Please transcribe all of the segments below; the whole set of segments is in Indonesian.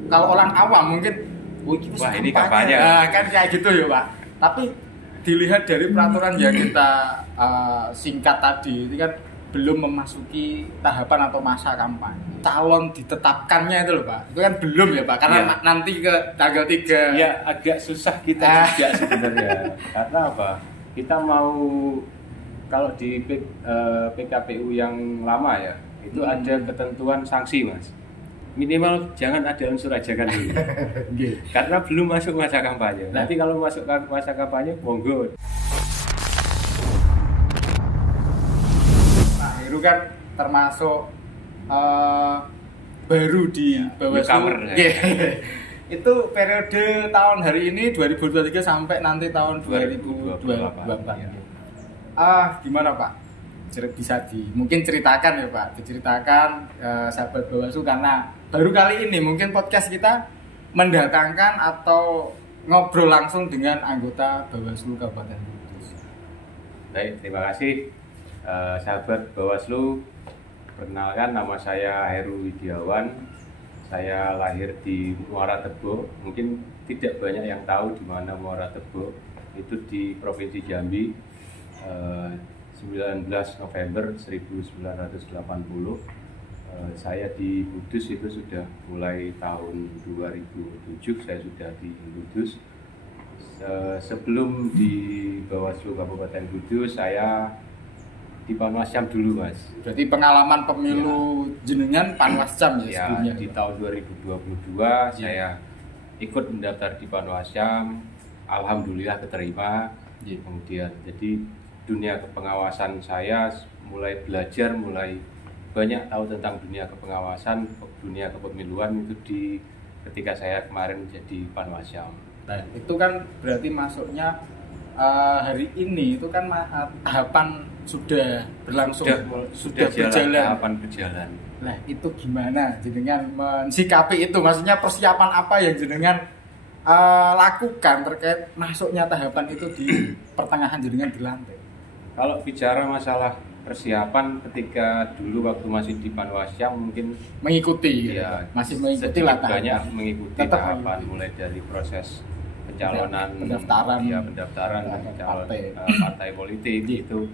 Kalau orang awam mungkin, wah ini kampanye. Nah, kan kayak gitu ya Pak. Tapi dilihat dari peraturan yang kita singkat tadi, itu kan belum memasuki tahapan atau masa kampanye. Calon ditetapkannya itu loh Pak, itu kan belum ya Pak, karena nanti ke tanggal 3. Ya agak susah kita juga sebenarnya. Karena apa? Kita mau, kalau di PKPU yang lama ya, itu ada ketentuan sanksi Mas. Minimal jangan ada unsur ajakan dulu. Karena belum masuk masa kampanye. Nanti kalau masuk masa kampanye, monggo. Nah, itu kan termasuk baru di Bawaslu. Itu periode tahun hari ini 2023 sampai nanti tahun 2024. Gimana Pak? Bisa mungkin ceritakan ya Pak, diceritakan sahabat Bawaslu, karena baru kali ini mungkin podcast kita mendatangkan atau ngobrol langsung dengan anggota Bawaslu Kabupaten Kudus. Baik, terima kasih sahabat Bawaslu. Perkenalkan, nama saya Heru Widiawan. Saya lahir di Muara Tebo. Mungkin tidak banyak yang tahu di mana Muara Tebo. Itu di Provinsi Jambi. 19 November 1980. Saya di Kudus itu sudah mulai tahun 2007 saya sudah di Kudus. Sebelum di Bawaslu Kabupaten Kudus saya di Panwascam dulu Mas. Berarti pengalaman pemilu jenengan Panwascam ya sebelumnya? Di tahun 2022 saya ikut mendaftar di Panwascam. Alhamdulillah keterima. Kemudian jadi dunia kepengawasan saya mulai belajar, mulai banyak tahu tentang dunia kepengawasan, dunia kepemiluan itu ketika saya kemarin jadi Panwascam. Nah, itu kan berarti masuknya hari ini itu kan tahapan sudah berlangsung, sudah berjalan. Tahapan berjalan. Nah, itu gimana jenengan mensikapi itu? Maksudnya persiapan apa yang jenengan lakukan terkait masuknya tahapan itu di pertengahan jenengan dilantik? Kalau bicara masalah persiapan ketika dulu waktu masih di Panwascam mungkin mengikuti, ya, masih mengikuti lah, banyak mengikuti tahapan mulai dari proses pencalonan, pendaftaran calon partai politik itu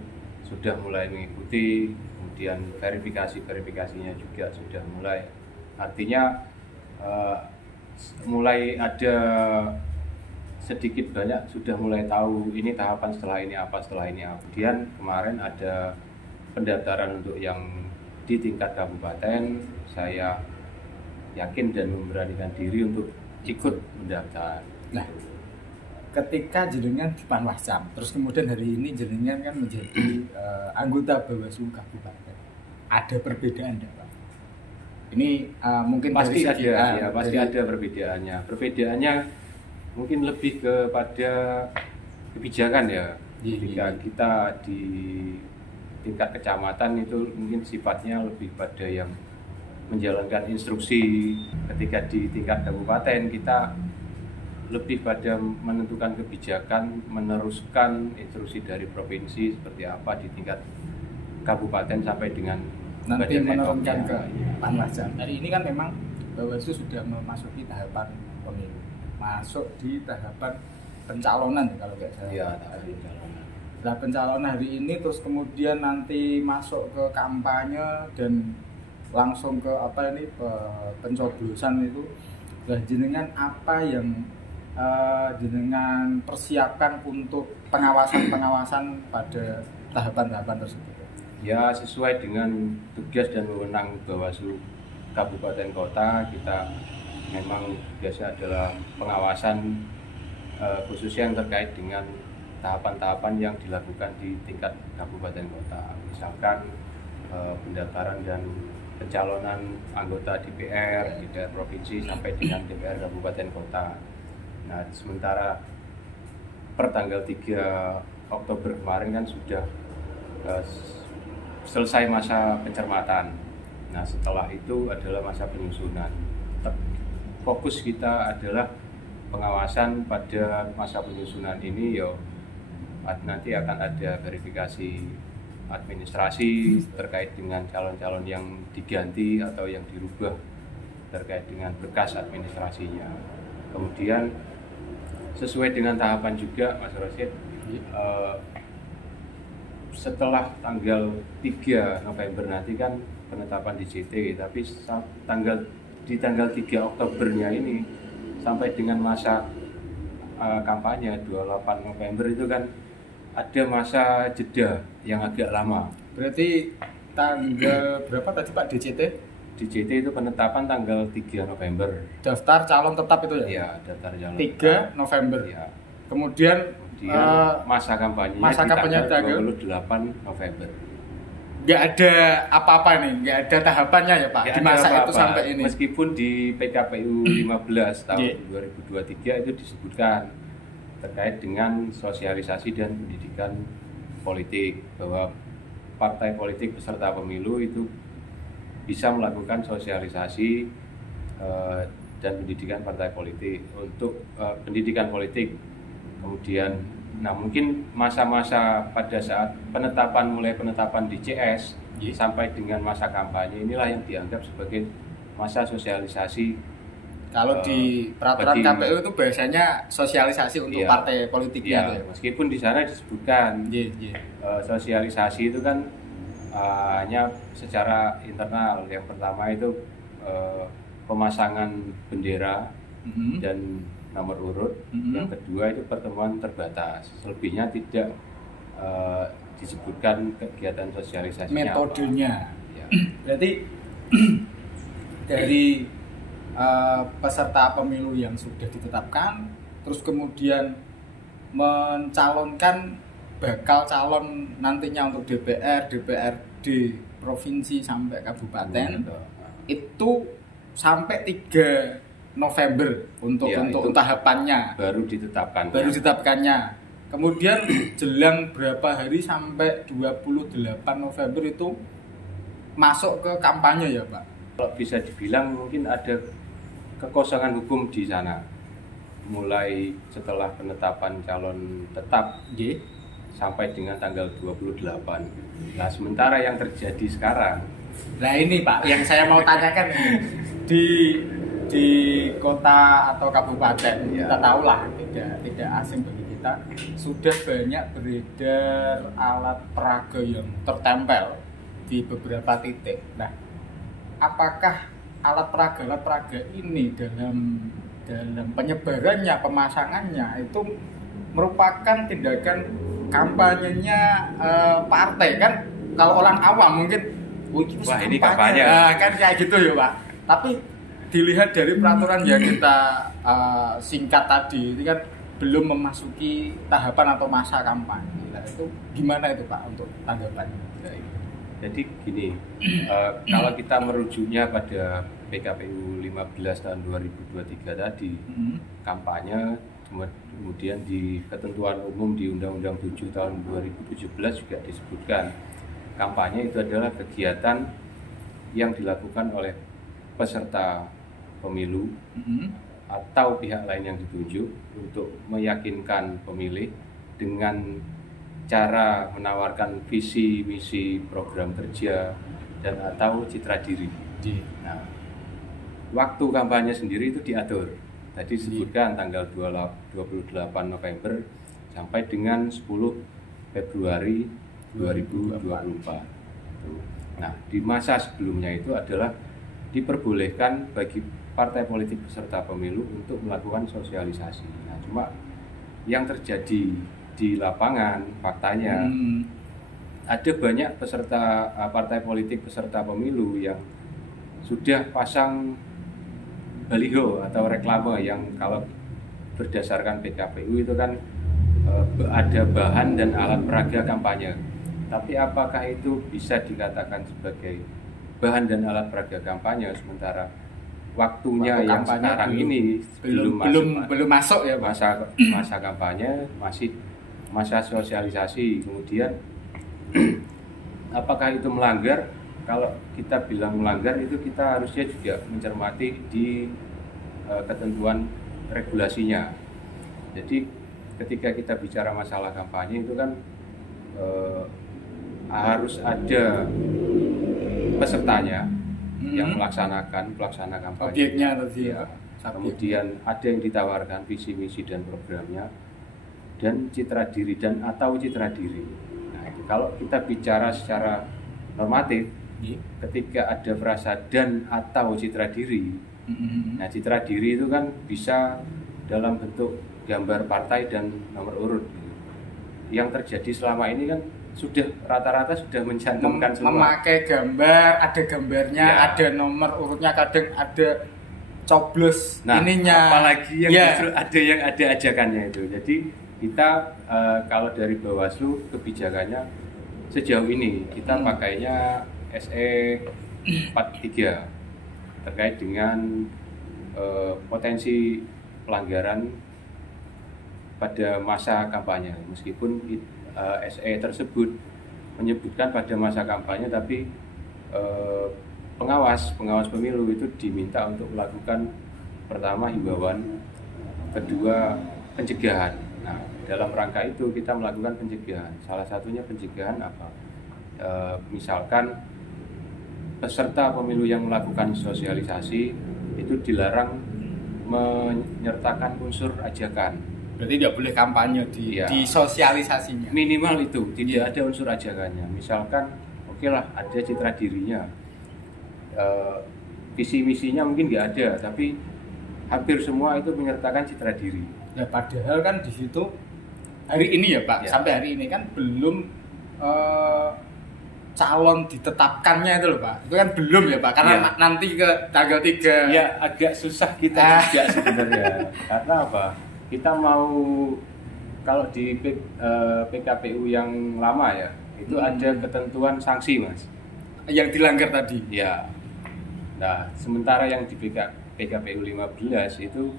sudah mulai mengikuti, kemudian verifikasinya juga sudah mulai, artinya mulai ada sedikit banyak sudah mulai tahu ini tahapan setelah ini apa. Kemudian kemarin ada pendaftaran untuk yang di tingkat kabupaten. Saya yakin dan memberanikan diri untuk ikut mendaftar. Nah, ketika jenengan di Panwascam, terus kemudian hari ini jenengan kan menjadi anggota Bawaslu Kabupaten, ada perbedaan enggak Pak? Ini mungkin pasti ada, pasti ada perbedaannya. Perbedaannya mungkin lebih kepada kebijakan ya. Ketika kita di tingkat kecamatan itu mungkin sifatnya lebih pada yang menjalankan instruksi. Ketika di tingkat kabupaten kita lebih pada menentukan kebijakan, meneruskan instruksi dari provinsi seperti apa di tingkat kabupaten sampai dengan nanti menurunkan ke Panwascam. Hari ini kan memang Bawaslu sudah memasuki tahapan pemilu, masuk di tahapan pencalonan kalau nggak salah. Iya, tahapan pencalonan. Nah, pencalonan hari ini terus kemudian nanti masuk ke kampanye dan langsung ke pencoblosan itu. Nah, jenengan apa yang jenengan persiapkan untuk pengawasan pada tahapan-tahapan tersebut? Ya, sesuai dengan tugas dan wewenang Bawaslu Kabupaten Kota, kita memang biasa adalah pengawasan khususnya yang terkait dengan tahapan-tahapan yang dilakukan di tingkat kabupaten kota, misalkan pendaftaran dan pencalonan anggota DPR provinsi sampai dengan DPR kabupaten kota. Nah, sementara per tanggal 3 Oktober kemarin kan sudah selesai masa pencermatan. Nah, setelah itu adalah masa penyusunan. Fokus kita adalah pengawasan pada masa penyusunan ini, nanti akan ada verifikasi administrasi terkait dengan calon-calon yang diganti atau yang dirubah terkait dengan berkas administrasinya. Kemudian sesuai dengan tahapan juga Mas Rosid, setelah tanggal 3 November nanti kan penetapan DJT, tapi di tanggal 3 Oktobernya ini sampai dengan masa kampanye 28 November itu kan ada masa jeda yang agak lama. Berarti tanggal berapa tadi Pak DJT? DJT itu penetapan tanggal 3 November. Daftar calon tetap itu ya? Iya, daftar calon 3 November. Ya. Kemudian masa kampanye tanggal tanggal 28 November. Nggak ada apa-apa nih, nggak ada tahapannya ya Pak, di masa itu sampai ini. Meskipun di PKPU 15 tahun 2023 itu disebutkan terkait dengan sosialisasi dan pendidikan politik, bahwa partai politik peserta pemilu itu bisa melakukan sosialisasi dan pendidikan partai politik untuk pendidikan politik. Kemudian, nah mungkin masa-masa pada saat mulai penetapan DCS sampai dengan masa kampanye inilah yang dianggap sebagai masa sosialisasi. Kalau di peraturan KPU itu biasanya sosialisasi untuk partai politiknya. Iya, meskipun di sana disebutkan sosialisasi itu kan hanya secara internal. Yang pertama itu pemasangan bendera dan nomor urut. Yang kedua itu pertemuan terbatas. Selebihnya tidak disebutkan kegiatan sosialisasinya metodenya. Ya. Berarti dari peserta pemilu yang sudah ditetapkan, terus kemudian mencalonkan bakal calon nantinya untuk DPR, DPRD provinsi sampai kabupaten, itu sampai 3 November untuk tahapannya baru ditetapkannya. Kemudian jelang berapa hari sampai 28 November itu masuk ke kampanye ya Pak? Kalau bisa dibilang mungkin ada kekosongan hukum di sana. Mulai setelah penetapan calon tetap sampai dengan tanggal 28. Nah, sementara yang terjadi sekarang. Nah ini Pak, yang saya mau tanyakan di kota atau kabupaten, kita tahu lah, tidak asing bagi kita, sudah banyak beredar alat peraga yang tertempel di beberapa titik. Nah, apakah alat peraga ini dalam penyebarannya, pemasangannya itu merupakan tindakan kampanyenya partai kan? Kalau orang awam mungkin wah ini kampanye kan kayak gitu ya Pak. Tapi dilihat dari peraturan yang kita singkat tadi, itu kan belum memasuki tahapan atau masa kampanye. Nah, itu gimana itu Pak untuk tanggapannya? Jadi gini, kalau kita merujuknya pada PKPU 15 tahun 2023 tadi, kampanye, kemudian di ketentuan umum di Undang-Undang 7 tahun 2017 juga disebutkan, kampanye itu adalah kegiatan yang dilakukan oleh peserta pemilu atau pihak lain yang ditunjuk untuk meyakinkan pemilih dengan cara menawarkan visi, misi, program kerja, dan atau citra diri. Nah, waktu kampanye sendiri itu diatur. Tadi disebutkan tanggal 28 November sampai dengan 10 Februari 2024. Nah, di masa sebelumnya itu adalah diperbolehkan bagi partai politik peserta pemilu untuk melakukan sosialisasi. Nah, cuma yang terjadi di lapangan faktanya ada banyak peserta partai politik peserta pemilu yang sudah pasang baliho atau reklame yang kalau berdasarkan PKPU itu kan ada bahan dan alat peraga kampanye. Tapi apakah itu bisa dikatakan sebagai bahan dan alat peraga kampanye sementara waktunya yang sekarang ini belum masuk ya Pak? Masa kampanye masih masa sosialisasi. Kemudian apakah itu melanggar? Kalau kita bilang melanggar itu kita harusnya juga mencermati di ketentuan regulasinya. Jadi ketika kita bicara masalah kampanye itu kan harus ada pesertanya yang melaksanakan pelaksana kampanye. Objeknya tadi ya. Kemudian ada yang ditawarkan visi misi dan programnya, dan citra diri dan atau citra diri. Nah, kalau kita bicara secara normatif, ketika ada frasa dan atau citra diri, nah citra diri itu kan bisa dalam bentuk gambar partai dan nomor urut. Yang terjadi selama ini kan sudah rata-rata sudah mencantumkan semua. Memakai gambar, ada gambarnya, ya. Ada nomor urutnya, kadang ada coblos ininya. Apalagi yang justru ada ajakannya itu. Jadi kita kalau dari Bawaslu kebijakannya sejauh ini kita pakainya SE 43 terkait dengan potensi pelanggaran pada masa kampanye. Meskipun SE tersebut menyebutkan pada masa kampanye, tapi pengawas pemilu itu diminta untuk melakukan pertama himbauan, kedua pencegahan. Nah, dalam rangka itu kita melakukan pencegahan. Salah satunya pencegahan apa? Misalkan peserta pemilu yang melakukan sosialisasi itu dilarang menyertakan unsur ajakan. Berarti tidak boleh kampanye di sosialisasinya. Minimal itu, tidak ada unsur ajakannya. Misalkan, oke lah, ada citra dirinya. Visi misinya mungkin nggak ada, tapi hampir semua itu menyertakan citra diri. Ya padahal kan di situ hari ini ya Pak, sampai hari ini kan belum calon ditetapkannya itu loh Pak. Itu kan belum ya Pak, karena nanti ke tanggal 3. Ya agak susah kita juga sebenarnya. Karena apa? Kita mau, kalau di PKPU yang lama ya, itu ada ketentuan sanksi Mas. Yang dilanggar tadi. Ya. Nah, sementara yang di PKPU 15 itu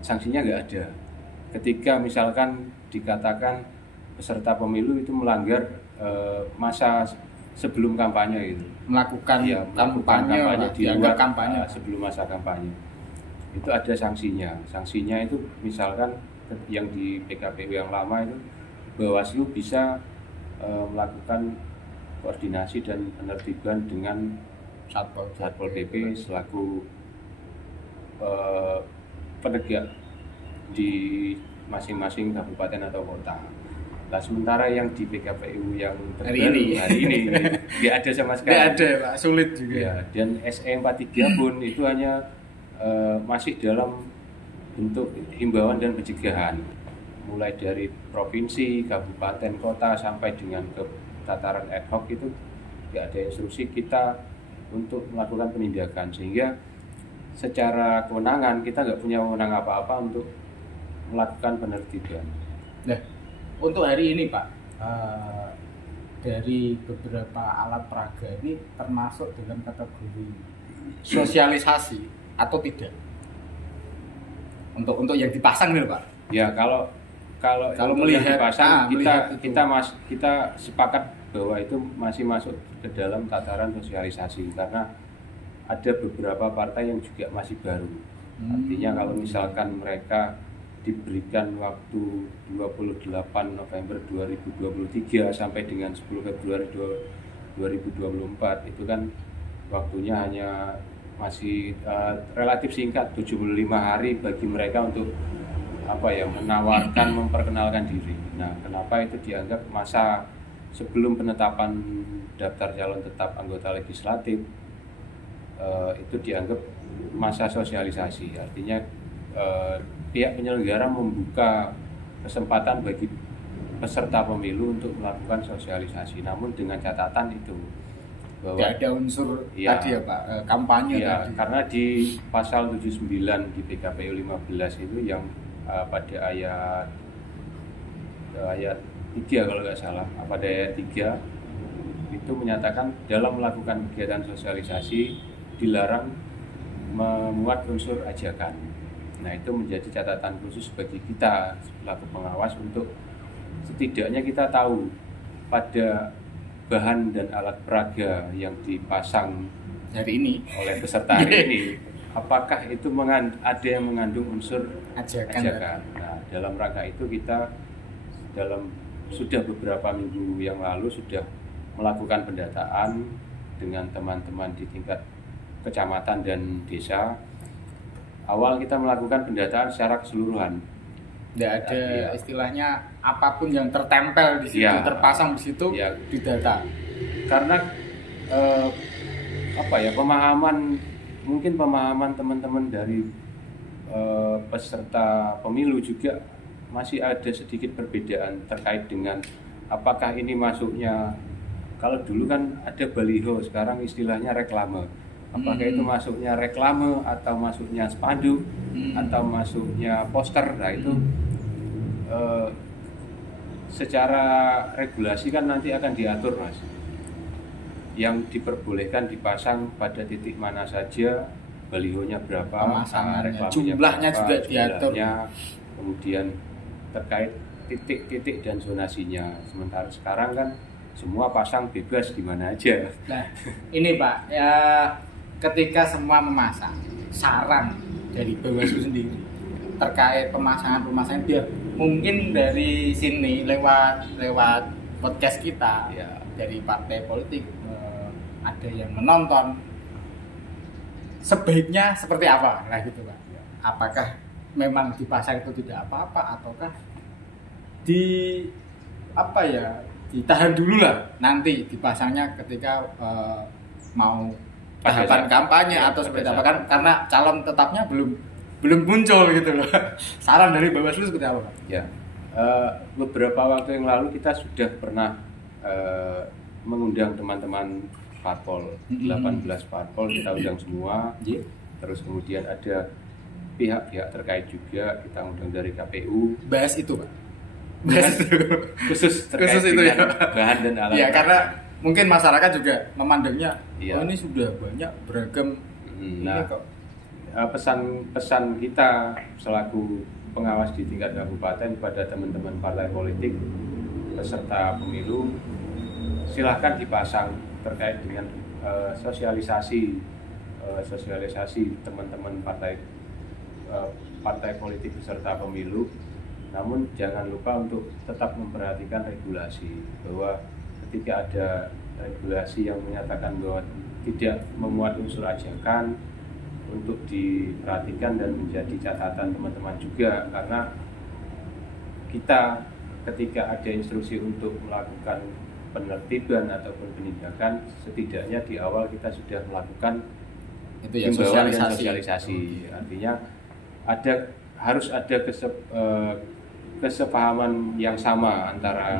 sanksinya nggak ada. Ketika misalkan dikatakan peserta pemilu itu melanggar masa sebelum kampanye itu, melakukan kampanye di luar kampanye sebelum masa kampanye, itu ada sanksinya. Sanksinya itu misalkan yang di PKPU yang lama itu Bawaslu bisa melakukan koordinasi dan penertiban dengan Satpol PP selaku penegak di masing-masing kabupaten atau kota. Nah, sementara yang di PKPU yang terbaru hari ini nggak ada sama sekali. Nggak ada Pak, sulit juga. Ya, dan SE 43 pun itu hanya masih dalam bentuk himbauan dan pencegahan, mulai dari provinsi, kabupaten, kota sampai dengan ke tataran ad hoc itu nggak ada instruksi kita untuk melakukan penindakan, sehingga secara kewenangan kita nggak punya wewenang apa-apa untuk melakukan penertiban. Nah, untuk hari ini Pak, dari beberapa alat peraga ini termasuk dalam kategori sosialisasi atau tidak? Untuk yang dipasang nih Pak? Ya, kalau melihat yang dipasang, kita sepakat bahwa itu masih masuk ke dalam tataran sosialisasi, karena ada beberapa partai yang juga masih baru. Artinya kalau misalkan mereka diberikan waktu 28 November 2023 sampai dengan 10 Februari 2024, itu kan waktunya hanya masih relatif singkat, 75 hari bagi mereka untuk menawarkan, memperkenalkan diri. Nah, kenapa itu dianggap masa sebelum penetapan daftar calon tetap anggota legislatif itu dianggap masa sosialisasi? Artinya pihak penyelenggara membuka kesempatan bagi peserta pemilu untuk melakukan sosialisasi, namun dengan catatan itu bahwa tidak ada unsur tadi ya Pak, kampanye ya, tadi. karena di pasal 79 di PKPU 15 itu yang pada ayat 3 kalau nggak salah, pada ayat 3 itu menyatakan dalam melakukan kegiatan sosialisasi dilarang memuat unsur ajakan. Nah, itu menjadi catatan khusus bagi kita selaku pengawas untuk setidaknya kita tahu pada bahan dan alat peraga yang dipasang hari ini oleh peserta hari ini, apakah itu ada yang mengandung unsur ajakan. Nah, dalam rangka itu kita sudah beberapa minggu yang lalu sudah melakukan pendataan dengan teman-teman di tingkat kecamatan dan desa. Awal kita melakukan pendataan secara keseluruhan. Tidak ada istilahnya apapun yang tertempel di situ, terpasang di situ, didata. Karena mungkin pemahaman teman-teman dari peserta pemilu juga masih ada sedikit perbedaan terkait dengan apakah ini masuknya, kalau dulu kan ada baliho, sekarang istilahnya reklame. Apakah itu masuknya reklame atau masuknya spanduk atau masuknya poster? Nah itu secara regulasi kan nanti akan diatur, Mas. Yang diperbolehkan dipasang pada titik mana saja, balihonya berapa, jumlahnya juga diatur. Kemudian terkait titik-titik dan zonasinya. Sementara sekarang kan semua pasang bebas di mana aja. Nah, ini Pak, ya ketika semua memasang, saran dari Bawaslu sendiri terkait pemasangan biar mungkin dari sini lewat podcast kita dari partai politik ada yang menonton, sebaiknya seperti apa? Nah gitu Pak. Apakah memang dipasang itu tidak apa-apa ataukah ditahan dulu lah, nanti dipasangnya ketika mau tahapan kampanye atau seperti apa, kan karena calon tetapnya belum muncul gitu loh. Saran dari Bawaslu seperti apa Pak? Ya, beberapa waktu yang lalu kita sudah pernah mengundang teman-teman parpol, 18 parpol kita undang semua. Terus kemudian ada pihak-pihak terkait juga kita undang dari KPU. Bahas itu Pak. Khusus terkait itu dengan bahan dan alat. Ya karena mungkin masyarakat juga memandangnya ini sudah banyak beragam. Nah, pesan kita selaku pengawas di tingkat kabupaten pada teman-teman partai politik peserta pemilu, silahkan dipasang terkait dengan sosialisasi teman-teman partai politik peserta pemilu. Namun jangan lupa untuk tetap memperhatikan regulasi, bahwa ketika ada regulasi yang menyatakan bahwa tidak memuat unsur ajakan, untuk diperhatikan dan menjadi catatan teman-teman juga, karena kita ketika ada instruksi untuk melakukan penertiban ataupun penindakan, setidaknya di awal kita sudah melakukan himbauan dan sosialisasi. Artinya harus ada kesepahaman yang sama antara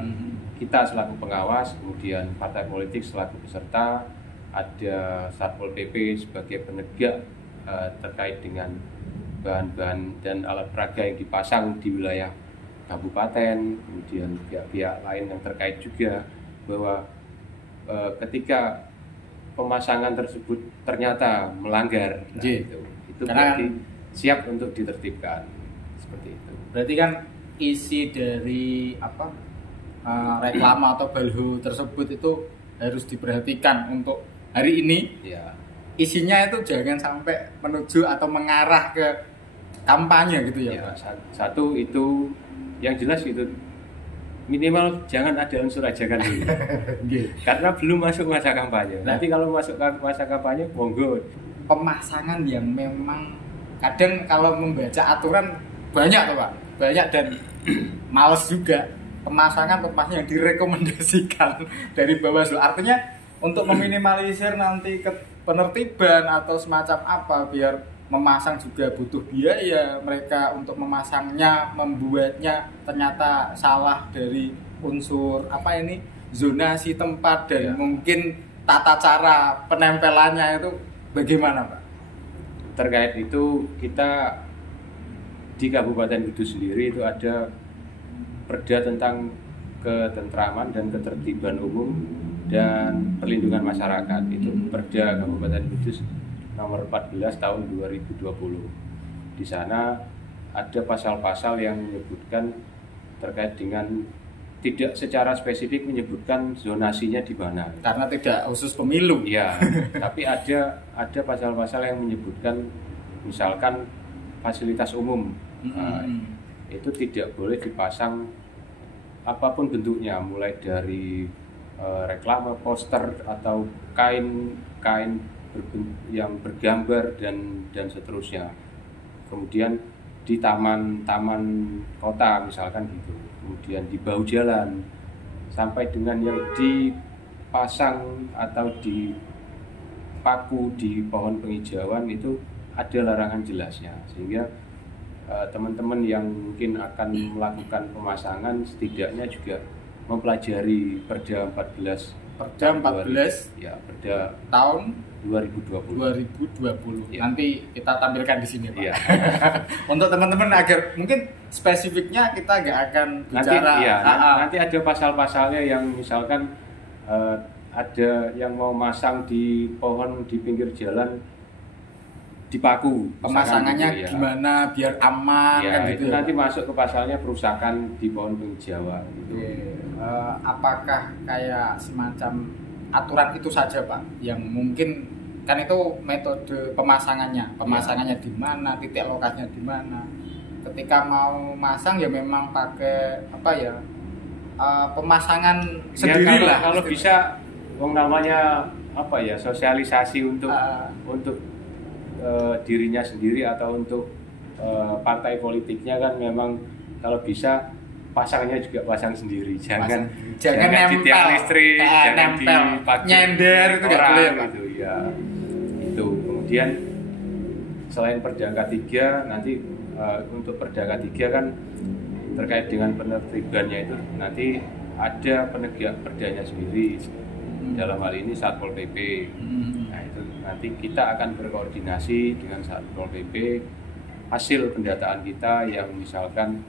kita selaku pengawas, kemudian partai politik selaku peserta, ada Satpol PP sebagai penegak terkait dengan bahan-bahan dan alat peraga yang dipasang di wilayah kabupaten, kemudian pihak-pihak lain yang terkait juga, bahwa ketika pemasangan tersebut ternyata melanggar, itu berarti siap untuk ditertibkan, seperti itu. Berarti kan isi dari reklame atau baliho tersebut itu harus diperhatikan untuk hari ini. Isinya itu jangan sampai menuju atau mengarah ke kampanye gitu ya. Satu itu yang jelas itu minimal jangan ada unsur ajakan dulu. Karena belum masuk masa kampanye. Nanti kalau masuk masa kampanye monggo. Pemasangan yang memang kadang kalau membaca aturan banyak tuh Pak. Banyak dan males juga pemasangan yang direkomendasikan dari Bawaslu. Artinya untuk meminimalisir nanti penertiban atau semacam apa, biar memasang juga butuh biaya, mereka untuk memasangnya, membuatnya ternyata salah dari unsur zonasi tempat dan mungkin tata cara penempelannya itu bagaimana Pak? Terkait itu kita di Kabupaten Kudus sendiri itu ada perda tentang ketentraman dan ketertiban umum dan perlindungan masyarakat. Itu Perda Kabupaten Kudus nomor 14 tahun 2020. Di sana ada pasal-pasal yang menyebutkan terkait dengan, tidak secara spesifik menyebutkan zonasinya di mana. Karena tidak khusus pemilu. Ya, tapi ada pasal-pasal yang menyebutkan misalkan fasilitas umum. Itu tidak boleh dipasang apapun bentuknya, mulai dari reklame, poster atau kain yang bergambar dan seterusnya. Kemudian di taman-taman kota misalkan gitu, kemudian di bahu jalan, sampai dengan yang dipasang atau dipaku di pohon penghijauan itu ada larangan jelasnya, sehingga teman-teman yang mungkin akan melakukan pemasangan setidaknya juga mempelajari Perda 14 ya, Perda tahun 2020. Ya. Nanti kita tampilkan di sini, Pak. Ya. Untuk teman-teman agar mungkin spesifiknya kita nggak akan bicara. Nanti ada pasal-pasalnya yang misalkan ada yang mau masang di pohon di pinggir jalan dipaku. Pemasangannya gitu, gimana biar aman kan itu gitu. Nanti masuk ke pasalnya perusakan di pohon penghijauan gitu. Apakah kayak semacam aturan itu saja, Pak, yang mungkin kan itu metode pemasangannya di mana, titik lokasinya di mana. Ketika mau masang ya memang pakai pemasangan sendiri lah. Kalau bisa namanya sosialisasi untuk dirinya sendiri atau untuk partai politiknya kan memang kalau bisa pasangnya juga pasang sendiri, jangan nempel, di tiang listrik, jangan nempel, dipakai nyender itu nggak boleh, Pak. Gitu, ya. Itu kemudian selain Perda 3 nanti untuk Perda 3 kan terkait dengan penertibannya itu nanti ada penegak perdanya sendiri, dalam hal ini Satpol PP. Nah itu nanti kita akan berkoordinasi dengan Satpol PP, hasil pendataan kita yang misalkan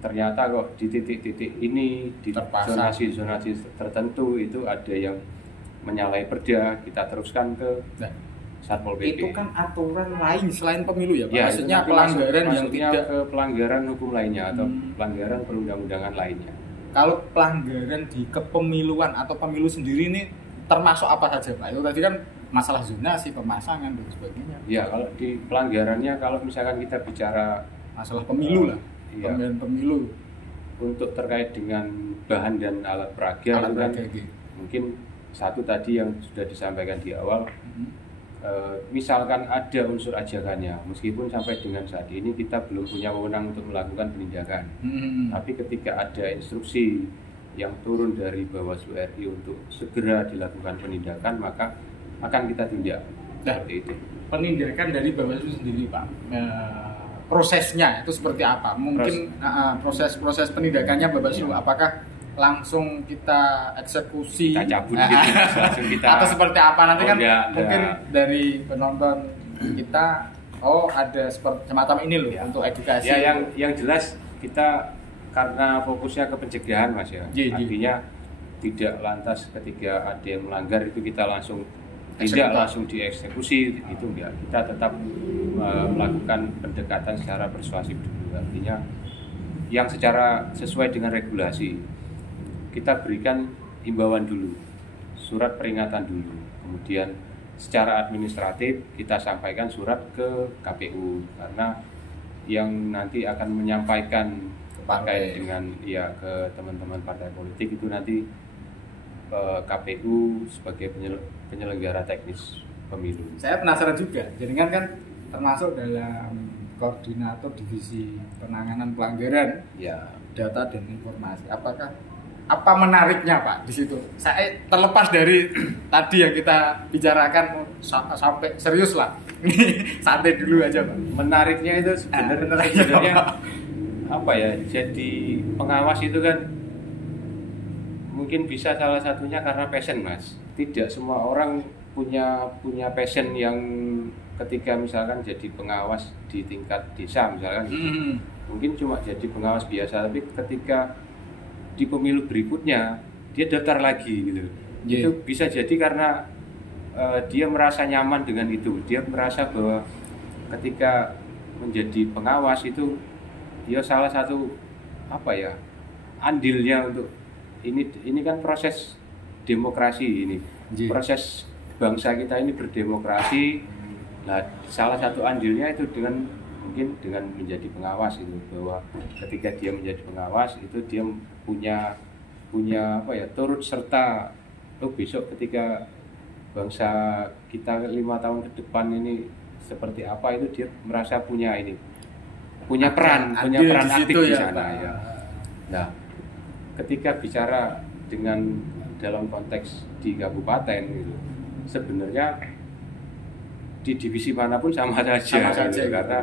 ternyata kok di titik-titik ini di zonasi tertentu itu ada yang menyalahi perda, kita teruskan ke Satpol PP. Itu kan aturan lain selain pemilu ya, Pak? Ya, maksudnya pelanggaran yang tidak ke pelanggaran hukum lainnya atau pelanggaran perundang-undangan lainnya. Kalau pelanggaran di kepemiluan atau pemilu sendiri ini termasuk apa saja, Pak? Itu tadi kan masalah zonasi, pemasangan dan sebagainya. Ya, kalau di pelanggarannya kalau misalkan kita bicara masalah pemilu lah. Pelanggaran pemilu untuk terkait dengan bahan dan alat peraga mungkin satu tadi yang sudah disampaikan di awal, misalkan ada unsur ajakannya, meskipun sampai dengan saat ini kita belum punya wewenang untuk melakukan penindakan, tapi ketika ada instruksi yang turun dari Bawaslu RI untuk segera dilakukan penindakan, maka akan kita tindak. Seperti itu. Penindakan dari Bawaslu sendiri, Pak, prosesnya itu seperti apa? Mungkin proses penindakannya Bawaslu, apakah langsung kita eksekusi, kita cabut gitu, langsung kita, atau seperti apa nanti mungkin dari penonton kita ada seperti semacam ini loh untuk edukasi. Ya, yang jelas kita karena fokusnya ke pencegahan, Mas ya. Artinya tidak lantas ketika ada yang melanggar itu kita langsung langsung dieksekusi gitu, enggak. Kita tetap melakukan pendekatan secara persuasif dulu, artinya yang secara sesuai dengan regulasi. Kita berikan himbauan dulu, surat peringatan dulu, kemudian secara administratif kita sampaikan surat ke KPU, karena yang nanti akan menyampaikan terkait dengan ke teman-teman partai politik itu nanti KPU sebagai penyelenggara teknis pemilu. Saya penasaran juga, jaringan kan termasuk dalam koordinator divisi penanganan pelanggaran data dan informasi. Apa menariknya, Pak, di situ? Saya terlepas dari tadi yang kita bicarakan sampai serius lah. Santai dulu aja, Pak. Menariknya itu sebenarnya jadi pengawas itu kan mungkin bisa salah satunya karena passion, Mas. Tidak semua orang punya passion yang ketika misalkan jadi pengawas di tingkat desa misalkan mungkin cuma jadi pengawas biasa, tapi ketika di pemilu berikutnya dia daftar lagi gitu. Itu bisa jadi karena dia merasa nyaman dengan itu. Dia merasa bahwa ketika menjadi pengawas itu dia salah satu andilnya untuk ini kan proses demokrasi ini. Proses bangsa kita ini berdemokrasi. Nah, salah satu andilnya itu mungkin dengan menjadi pengawas itu, bahwa ketika dia menjadi pengawas itu dia punya turut serta besok ketika bangsa kita 5 tahun ke depan ini seperti apa, itu dia merasa punya peran aktif di sana ya. Nah, ketika bicara dengan dalam konteks di kabupaten gitu, sebenarnya di divisi manapun sama saja gitu. Karena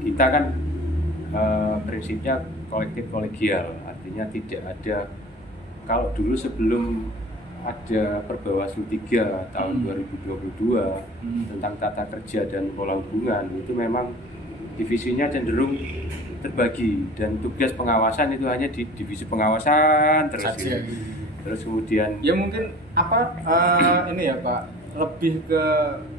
kita kan prinsipnya kolektif kolegial, artinya tidak ada, kalau dulu sebelum ada Perbawaslu 3 tahun 2022 tentang tata kerja dan pola hubungan, itu memang divisinya cenderung terbagi dan tugas pengawasan itu hanya di divisi pengawasan terus saja. Terus kemudian Ya mungkin ini ya Pak, lebih ke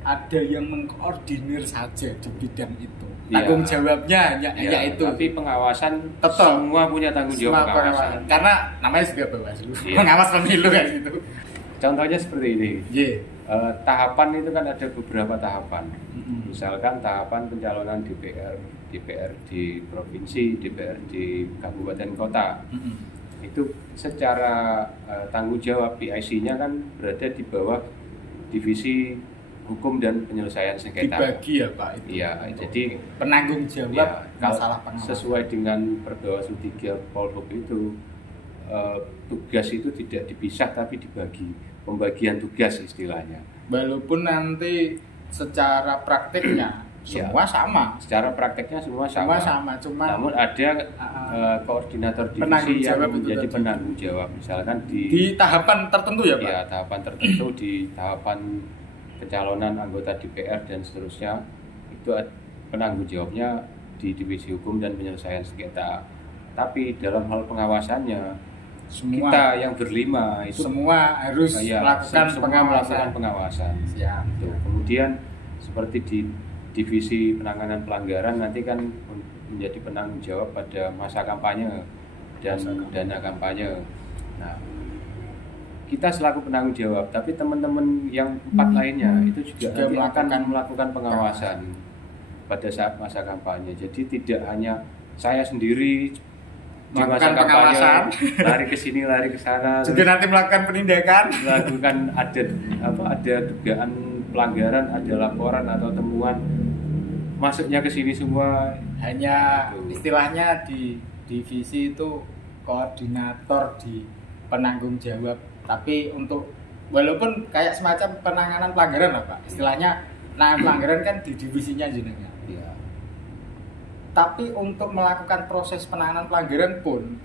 ada yang mengkoordinir saja di bidang itu. Tanggung jawabnya hanya itu. Tapi pengawasan tetap semua punya tanggung jawab pengawasan. Karena namanya juga Bawaslu, pengawas pemilu kan gitu. Contohnya seperti ini. Tahapan itu kan ada beberapa tahapan. Misalkan tahapan pencalonan DPR di provinsi, DPR di kabupaten kota. Itu secara tanggung jawab PIC-nya kan berada di bawah divisi hukum dan penyelesaian sengketa. Dibagi ya Pak itu. Iya, jadi penanggung jawab masalah pengawasan. Sesuai dengan Perbawaslu 3 Polhub itu tugas itu tidak dipisah tapi dibagi, pembagian tugas istilahnya. Walaupun nanti secara praktiknya semua sama. Secara prakteknya semua sama. Cuma namun ada koordinator divisi yang menjadi penanggung jawab. Misalkan di tahapan tertentu ya Pak? Iya, tahapan tertentu di tahapan pencalonan anggota DPR dan seterusnya, itu penanggung jawabnya di divisi hukum dan penyelesaian sengketa. Tapi dalam hal pengawasannya semua, kita yang berlima itu semua harus melakukan pengawasan. Siap. Kemudian seperti di divisi penanganan pelanggaran nanti kan menjadi penanggung jawab pada masa kampanye dan dana kampanye. Nah, kita selaku penanggung jawab, tapi teman-teman yang 4 lainnya itu juga akan melakukan pengawasan pada saat masa kampanye. Jadi tidak hanya saya sendiri di masa kampanye lari ke sini lari ke sana, juga nanti melakukan penindakan, melakukan ada dugaan pelanggaran, ada laporan atau temuan, masuknya ke sini semua. Hanya istilahnya di divisi itu koordinator di penanggung jawab, tapi untuk walaupun kayak semacam penanganan pelanggaran lah Pak, istilahnya penanganan pelanggaran kan di divisinya jenengnya. Ya. Tapi untuk melakukan proses penanganan pelanggaran pun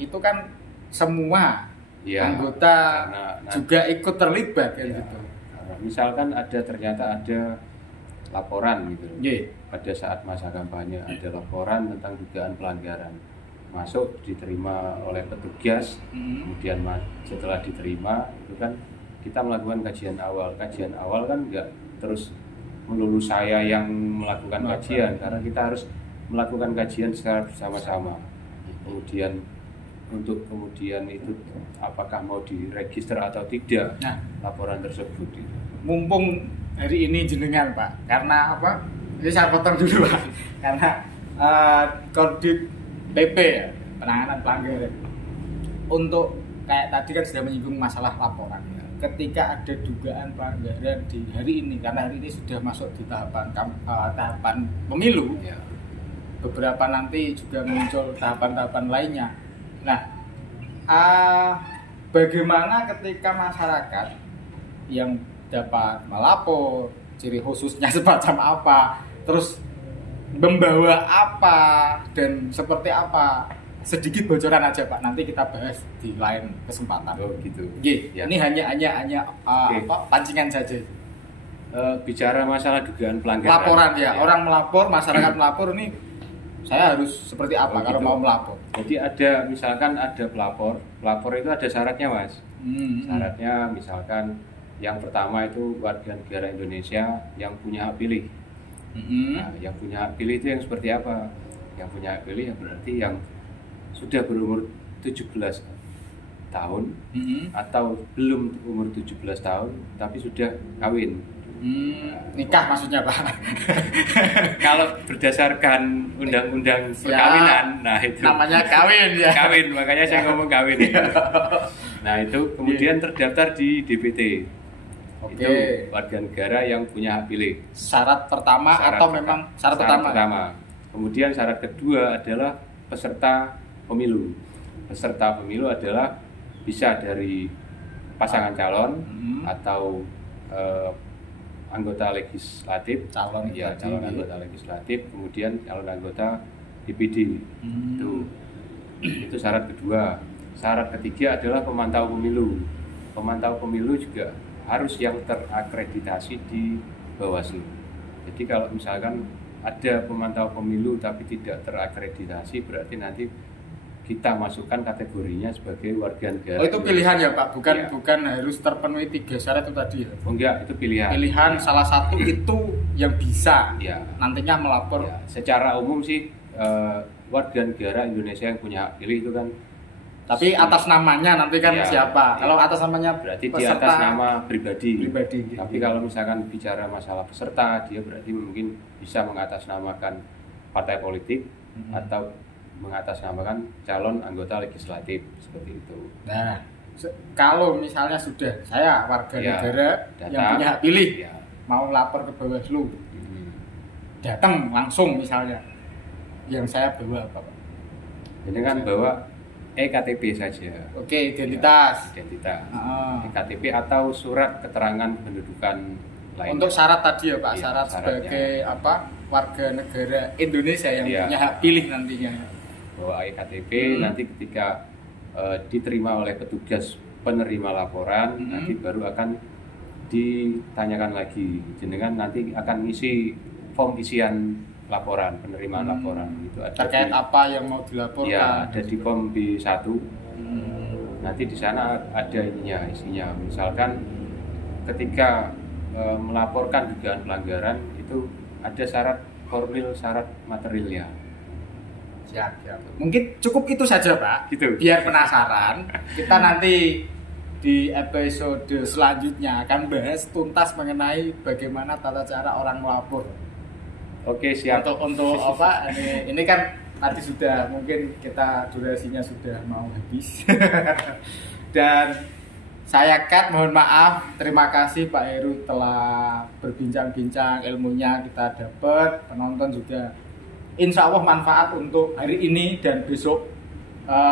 itu kan semua anggota juga ikut terlibat kan gitu. Misalkan ternyata ada laporan gitu. Pada saat masa kampanye ada laporan tentang dugaan pelanggaran. Masuk diterima oleh petugas, kemudian setelah diterima itu kan kita melakukan kajian awal. Kajian awal kan enggak terus melulu saya yang melakukan kajian, karena kita harus melakukan kajian secara bersama-sama. Kemudian kemudian itu apakah mau diregister atau tidak laporan tersebut. Mumpung hari ini jenengan Pak, karena apa? Ini saya potong dulu Pak, karena Kodim PP ya, penanganan pelanggaran. Untuk kayak tadi kan sudah menyinggung masalah laporan. Ketika ada dugaan pelanggaran di hari ini, karena hari ini sudah masuk di tahapan pemilu, beberapa nanti juga muncul tahapan-tahapan lainnya. Nah, bagaimana ketika masyarakat yang dapat melapor, ciri khususnya semacam apa, terus membawa apa dan seperti apa, sedikit bocoran aja Pak, nanti kita bahas di lain kesempatan. Oh gitu. Ya. Ini hanya pancingan saja. Bicara masalah dugaan pelanggaran. Laporan orang melapor, masyarakat melapor, ini saya harus seperti apa kalau mau melapor? Jadi misalkan ada pelapor itu ada syaratnya Mas. Syaratnya misalkan yang pertama itu warga negara Indonesia yang punya hak pilih. Nah, yang punya hak pilih itu yang seperti apa? Yang punya hak pilih yang berarti yang sudah berumur 17 tahun atau belum umur 17 tahun tapi sudah kawin. Nikah maksudnya Pak. Kalau berdasarkan undang-undang perkawinan, nah itu namanya kawin ya. Kawin, makanya saya ngomong kawin. Nah itu kemudian terdaftar di DPT. Oke. Itu warga negara yang punya hak pilih. Syarat pertama atau memang syarat pertama? Kemudian syarat kedua adalah peserta pemilu. Peserta pemilu adalah bisa dari pasangan calon atau anggota legislatif, calon anggota legislatif, kemudian calon anggota DPD. Itu syarat kedua. Syarat ketiga adalah pemantau pemilu. Pemantau pemilu juga harus yang terakreditasi di Bawaslu. Jadi kalau misalkan ada pemantau pemilu tapi tidak terakreditasi, berarti nanti kita masukkan kategorinya sebagai warga negara. Oh, itu pilihan ya Pak, bukan harus terpenuhi 3 syarat itu tadi ya? Oh enggak, itu pilihan. Pilihan salah satu itu yang bisa nantinya melapor. Secara umum sih warga negara Indonesia yang punya hak pilih itu kan. Tapi atas namanya nanti kan siapa? Kalau atas namanya berarti peserta, di atas nama pribadi. Gitu. Tapi kalau misalkan bicara masalah peserta, dia berarti mungkin bisa mengatasnamakan partai politik atau mengatasnamakan calon anggota legislatif seperti itu. Nah, kalau misalnya sudah saya warga negara yang punya hak pilih mau lapor ke Bawaslu, datang langsung misalnya, yang saya bawa apa Pak? Ini kan bawa EKTP saja. Oke, identitas. EKTP atau surat keterangan pendudukan lainnya. Untuk syarat tadi ya Pak, syarat sebagai warga negara Indonesia yang punya hak pilih nantinya. Bawa EKTP nanti ketika diterima oleh petugas penerima laporan, nanti baru akan ditanyakan lagi. Jenengan nanti akan ngisi form isian laporan, penerimaan laporan itu ada terkait apa yang mau dilaporkan. Ya, ada di form B1. Nanti di sana ada isinya. Misalkan ketika melaporkan dugaan pelanggaran itu ada formil syarat materialnya. Siap. Mungkin cukup itu saja Pak. Gitu. Biar penasaran, kita nanti di episode selanjutnya akan bahas tuntas mengenai bagaimana tata cara orang melapor. Oke, siap. Untuk apa? Ini kan tadi sudah mungkin kita durasinya sudah mau habis. Dan saya mohon maaf. Terima kasih Pak Heru telah berbincang-bincang, ilmunya kita dapat, penonton juga insya Allah manfaat untuk hari ini dan besok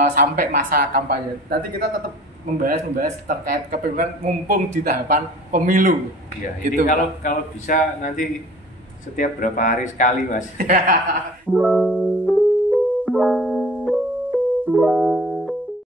sampai masa kampanye. Nanti kita tetap membahas terkait kepemimpinan mumpung di tahapan pemilu. Iya, gitu. Ini kalau bisa nanti setiap berapa hari sekali Mas.